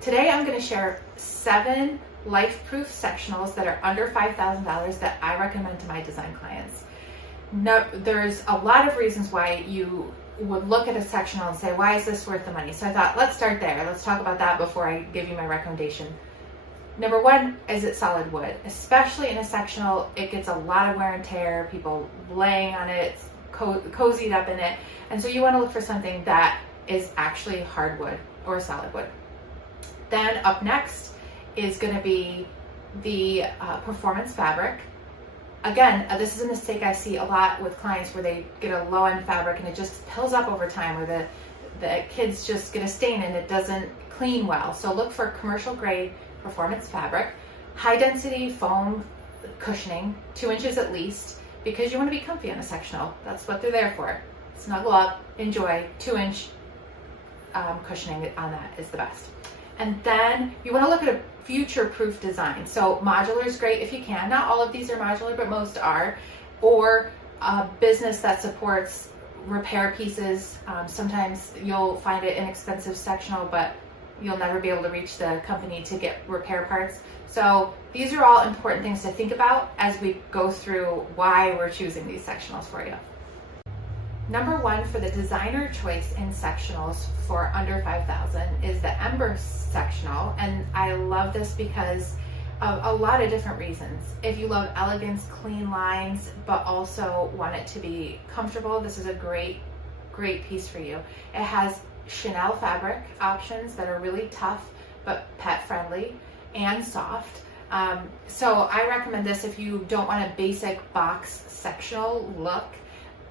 Today I'm going to share 7 life-proof sectionals that are under $5,000 that I recommend to my design clients. No, there's a lot of reasons why you would look at a sectional and say, why is this worth the money? So I thought, let's start there. Let's talk about that before I give you my recommendation. Number one, is it solid wood? Especially in a sectional, it gets a lot of wear and tear, people laying on it, it's cozied up in it. And so you want to look for something that is actually hardwood or solid wood. Then up next is going to be the performance fabric. Again, this is a mistake I see a lot with clients where they get a low-end fabric and it just pills up over time, or the kids just get a stain and it doesn't clean well. So look for commercial grade performance fabric, high density foam cushioning, 2 inches at least, because you want to be comfy on a sectional. That's what they're there for. Snuggle up, enjoy. 2-inch cushioning on that is the best. And then you want to look at a future-proof design. So modular is great if you can. Not all of these are modular, but most are. Or a business that supports repair pieces. Sometimes you'll find it inexpensive sectional, but you'll never be able to reach the company to get repair parts. So these are all important things to think about as we go through why we're choosing these sectionals for you. Number one for the designer choice in sectionals for under $5,000 is the Ember sectional, and I love this because of a lot of different reasons. If you love elegance, clean lines, but also want it to be comfortable, this is a great piece for you. It has Chanel fabric options that are really tough but pet friendly and soft. So I recommend this if you don't want a basic box sectional look.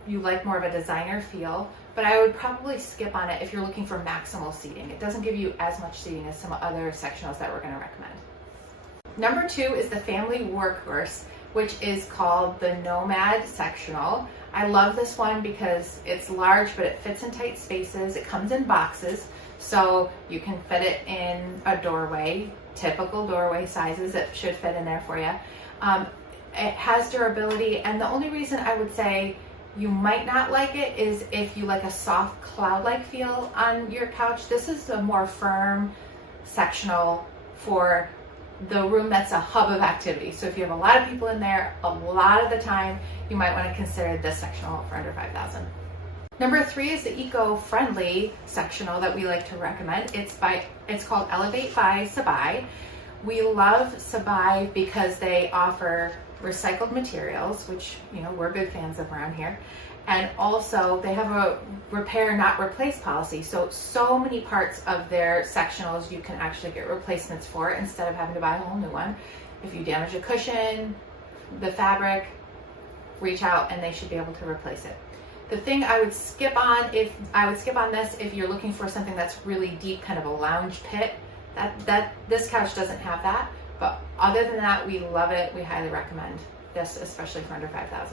You like more of a designer feel, but I would probably skip on it if you're looking for maximal seating. It doesn't give you as much seating as some other sectionals that we're going to recommend. Number 2 is the family workhorse, which is called the Nomad sectional. I love this one because it's large, but it fits in tight spaces. It comes in boxes, so you can fit it in a doorway, typical doorway sizes. It should fit in there for you. It has durability, and the only reason I would say you might not like it is if you like a soft cloud-like feel on your couch. This is a more firm sectional for the room that's a hub of activity. So if you have a lot of people in there a lot of the time, you might want to consider this sectional for under $5,000. Number 3 is the eco-friendly sectional that we like to recommend. It's called Elevate by Sabai. We love Sabai because they offer recycled materials, which we're big fans of around here, and also they have a repair not replace policy. So many parts of their sectionals you can actually get replacements for instead of having to buy a whole new one. If you damage a cushion, the fabric, reach out and they should be able to replace it. The thing I would skip on this if you're looking for something that's really deep, kind of a lounge pit. This couch doesn't have that. But other than that, we love it. We highly recommend this, especially for under $5,000.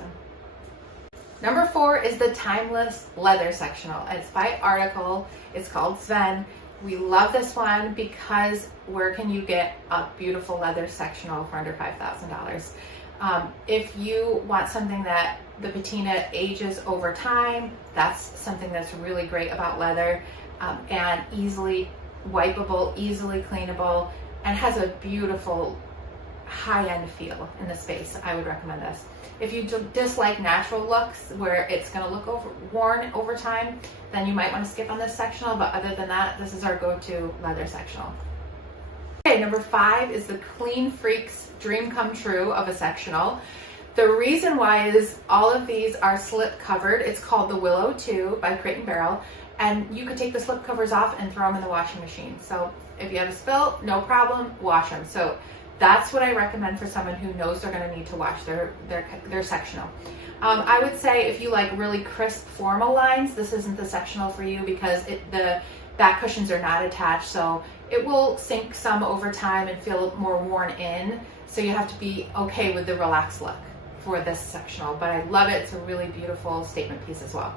Number 4 is the timeless leather sectional. It's by Article. It's called Sven. We love this one because where can you get a beautiful leather sectional for under $5,000? If you want something that the patina ages over time, that's something that's really great about leather, and easily wipeable, easily cleanable, and has a beautiful high-end feel in the space. I would recommend this. If you dislike natural looks where it's going to look worn over time, then you might want to skip on this sectional, but other than that, this is our go-to leather sectional. Okay, number 5 is the Clean Freak's dream come true of a sectional. The reason why is all of these are slip covered. It's called the Willow 2 by Crate & Barrel, and you could take the slip covers off and throw them in the washing machine. So if you have a spill, no problem, wash them. So that's what I recommend for someone who knows they're going to need to wash their sectional. I would say if you like really crisp formal lines, this isn't the sectional for you because the back cushions are not attached, so it will sink some over time and feel more worn in. So you have to be okay with the relaxed look for this sectional, but I love it. It's a really beautiful statement piece as well.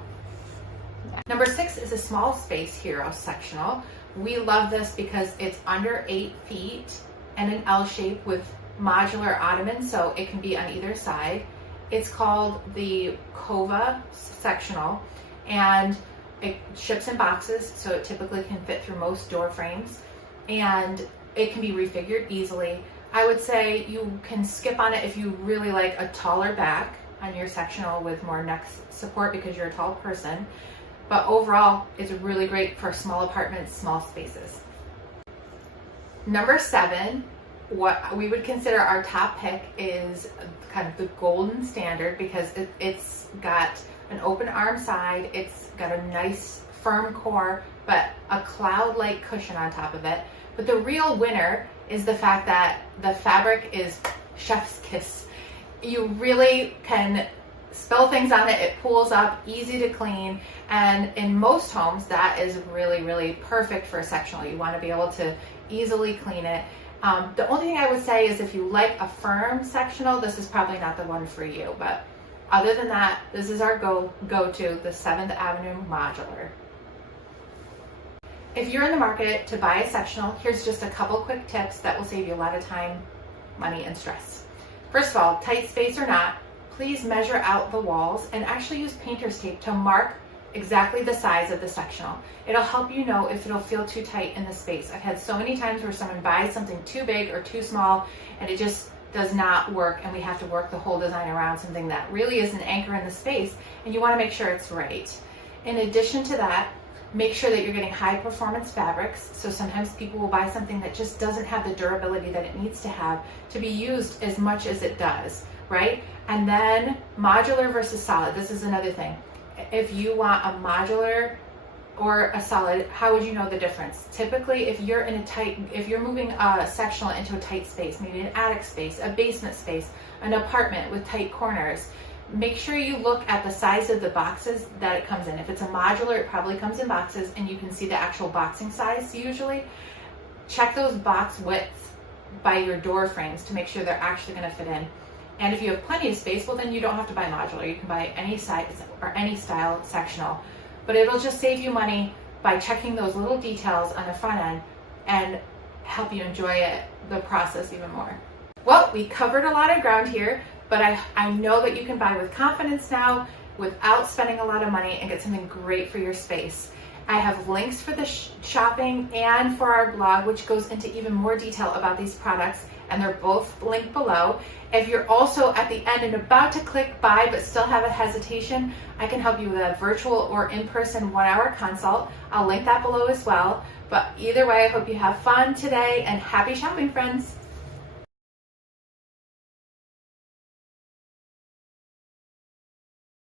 Number 6 is a Small Space Hero sectional. We love this because it's under 8 feet and an L shape with modular ottomans, so it can be on either side. It's called the Kova sectional, and it ships in boxes, so it typically can fit through most door frames. and it can be refigured easily. I would say you can skip on it if you really like a taller back on your sectional with more neck support because you're a tall person. But overall, it's really great for small apartments, small spaces. Number 7, what we would consider our top pick is kind of the golden standard because it's got an open arm side, it's got a nice firm core, but a cloud-like cushion on top of it. But the real winner is the fact that the fabric is chef's kiss. You really can spill things on it, it pools up, easy to clean, and in most homes that is really, really perfect for a sectional. You want to be able to easily clean it. The only thing I would say is if you like a firm sectional, this is probably not the one for you, but other than that, this is our go-to, the 7th Avenue modular. If you're in the market to buy a sectional, here's just a couple quick tips that will save you a lot of time, money, and stress. First of all, tight space or not, please measure out the walls and actually use painter's tape to mark exactly the size of the sectional. It'll help you know if it'll feel too tight in the space. I've had so many times where someone buys something too big or too small and it just does not work, and we have to work the whole design around something that really is an anchor in the space, and you want to make sure it's right. In addition to that, make sure that you're getting high performance fabrics. So sometimes people will buy something that just doesn't have the durability that it needs to have to be used as much as it does, right? And then modular versus solid. This is another thing. If you want a modular or a solid, how would you know the difference? Typically, if you're moving a sectional into a tight space, maybe an attic space, a basement space, an apartment with tight corners, make sure you look at the size of the boxes that it comes in. If it's a modular, it probably comes in boxes and you can see the actual boxing size usually. Check those box widths by your door frames to make sure they're actually going to fit in. And if you have plenty of space, well then you don't have to buy modular. You can buy any size or any style sectional. But it'll just save you money by checking those little details on the front end and help you enjoy the process even more. Well, we covered a lot of ground here, but I know that you can buy with confidence now without spending a lot of money and get something great for your space. I have links for the shopping and for our blog, which goes into even more detail about these products, and they're both linked below. If you're also at the end and about to click buy but still have a hesitation, I can help you with a virtual or in-person 1-hour consult. I'll link that below as well. But either way, I hope you have fun today and happy shopping, friends.